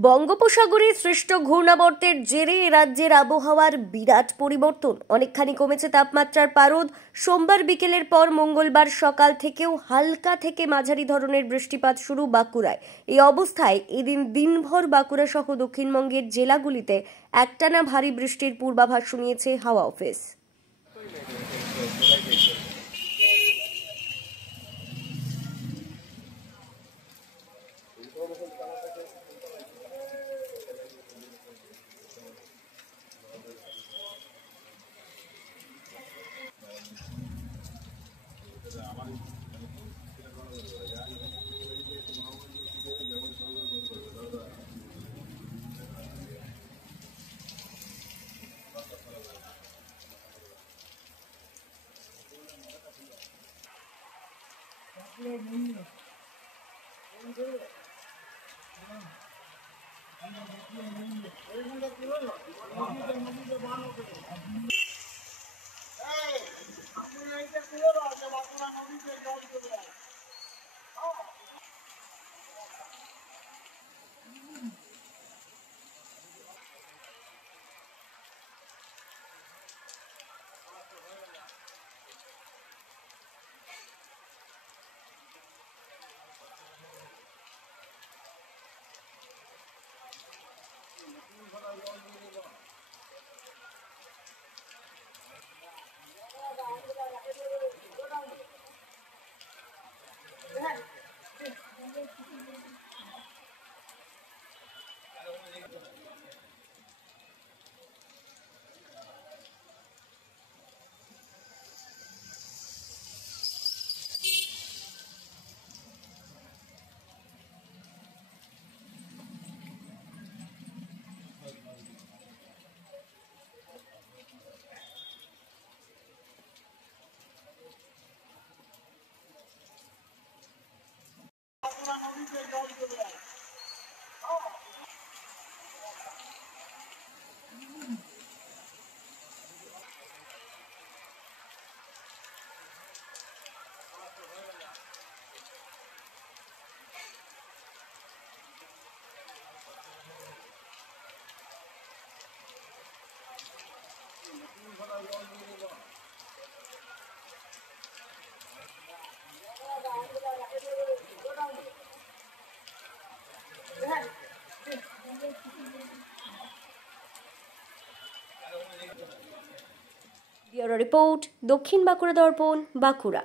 বঙ্গোপসাগরে সৃষ্ট ঘূর্ণাবর্তের জেরে রাজ্যের আবহাওয়ার বিরাট পরিবর্তন। অনেকখানি কমেছে তাপমাত্রার পারদ। সোমবার বিকেলের পর মঙ্গলবার সকাল থেকেও হালকা থেকে মাঝারি ধরনের বৃষ্টিপাত শুরু বাঁকুড়ায়। এই অবস্থায় এদিন দিনভর বাঁকুড়া সহ দক্ষিণবঙ্গের জেলাগুলিতে একটানা ভারী বৃষ্টির পূর্বাভাস শুনিয়েছে হাওয়া অফিস। ব্যুরো রিপোর্ট, দক্ষিণ বাঁকুড়া দর্পণ, বাঁকুড়া।